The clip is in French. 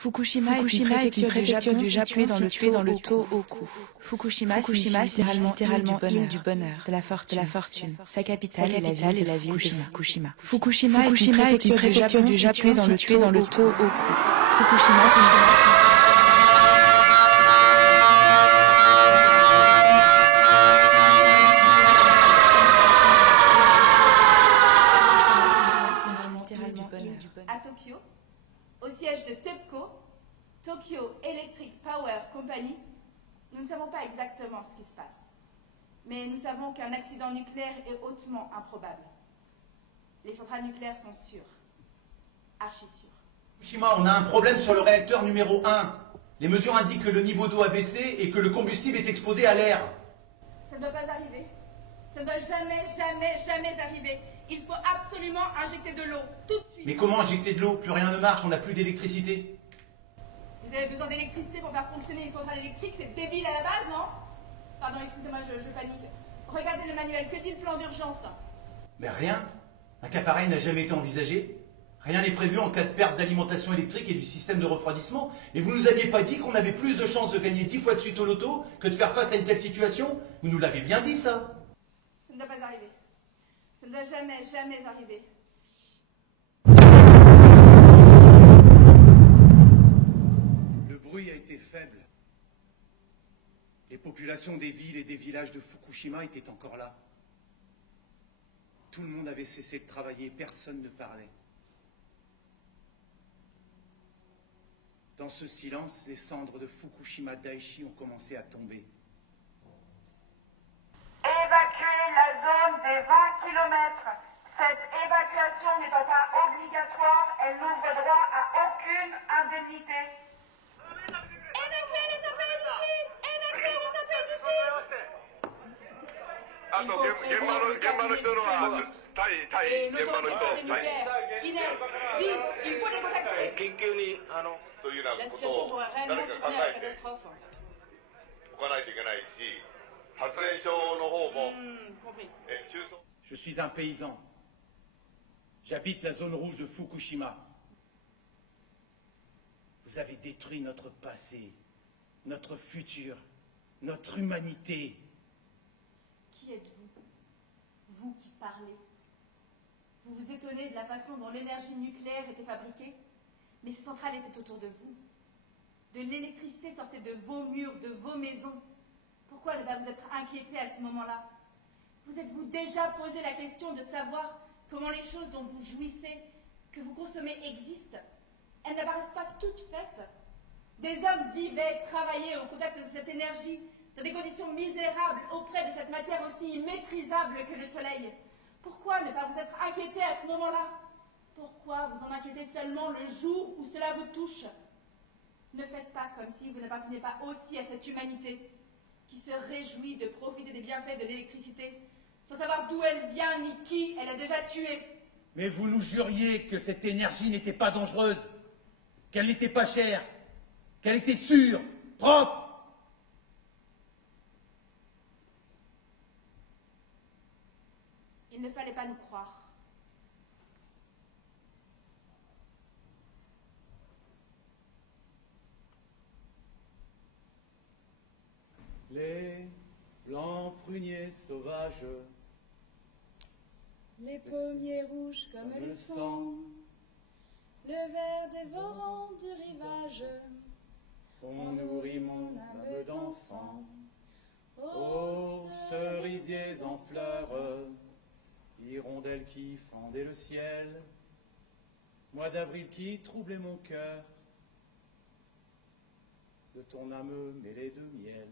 Fukushima est une préfecture du Japon située dans le Tohoku. Fukushima signifie littéralement île du bonheur, de la fortune. Sa capitale est la ville de Fukushima. Fukushima est une préfecture du Japon située dans le Tohoku. Fukushima signifie à Tokyo, au siège de TEPCO, Tokyo Electric Power Company, nous ne savons pas exactement ce qui se passe. Mais nous savons qu'un accident nucléaire est hautement improbable. Les centrales nucléaires sont sûres. Archi sûres. Fukushima, on a un problème sur le réacteur numéro 1. Les mesures indiquent que le niveau d'eau a baissé et que le combustible est exposé à l'air. Ça ne doit pas arriver. Ça ne doit jamais arriver. Il faut absolument injecter de l'eau, tout de suite. Mais comment injecter de l'eau? Plus rien ne marche, on n'a plus d'électricité. Vous avez besoin d'électricité pour faire fonctionner une centrale électrique, c'est débile à la base, non? Pardon, excusez-moi, je panique. Regardez le manuel, que dit le plan d'urgence? Mais rien. Un cas pareil n'a jamais été envisagé. Rien n'est prévu en cas de perte d'alimentation électrique et du système de refroidissement. Et vous nous aviez pas dit qu'on avait plus de chances de gagner 10 fois de suite au loto que de faire face à une telle situation? Vous nous l'avez bien dit, ça. Ça ne doit pas arriver. Ça ne doit jamais arriver. Le bruit a été faible. Les populations des villes et des villages de Fukushima étaient encore là. Tout le monde avait cessé de travailler, personne ne parlait. Dans ce silence, les cendres de Fukushima Daiichi ont commencé à tomber. Évacuer la zone des 20 km. Cette évacuation n'étant pas obligatoire, elle n'ouvre droit à aucune indemnité. Évacuez les appels du site! Évacuez les appels du site! Il faut prévoir le cabinet du Premier ministre et l'autorité sur les nucléaires. Inès, vite, il faut les contacter. La situation pourrait réellement tourner à la catastrophe. Compris. Je suis un paysan. J'habite la zone rouge de Fukushima. Vous avez détruit notre passé, notre futur, notre humanité. Qui êtes-vous? Vous qui parlez. Vous vous étonnez de la façon dont l'énergie nucléaire était fabriquée, mais ces centrales étaient autour de vous. De l'électricité sortait de vos murs, de vos maisons. Pourquoi ne pas vous être inquiété à ce moment-là? Vous êtes-vous déjà posé la question de savoir comment les choses dont vous jouissez, que vous consommez, existent? Elles n'apparaissent pas toutes faites. Des hommes vivaient, travaillaient au contact de cette énergie, dans des conditions misérables, auprès de cette matière aussi immaîtrisable que le soleil. Pourquoi ne pas vous être inquiété à ce moment-là? Pourquoi vous en inquiétez seulement le jour où cela vous touche? Ne faites pas comme si vous n'appartenez pas aussi à cette humanité qui se réjouit de profiter des bienfaits de l'électricité, sans savoir d'où elle vient ni qui elle a déjà tué. Mais vous nous juriez que cette énergie n'était pas dangereuse, qu'elle n'était pas chère, qu'elle était sûre, propre. Il ne fallait pas nous croire. Les blancs pruniers sauvages, les pommiers rouges comme le sang, le ver dévorant du rivage, on nourrit mon âme d'enfant. Ô cerisiers en fleurs, hirondelles qui fendaient le ciel, mois d'avril qui troublait mon cœur, de ton âme mêlée de miel.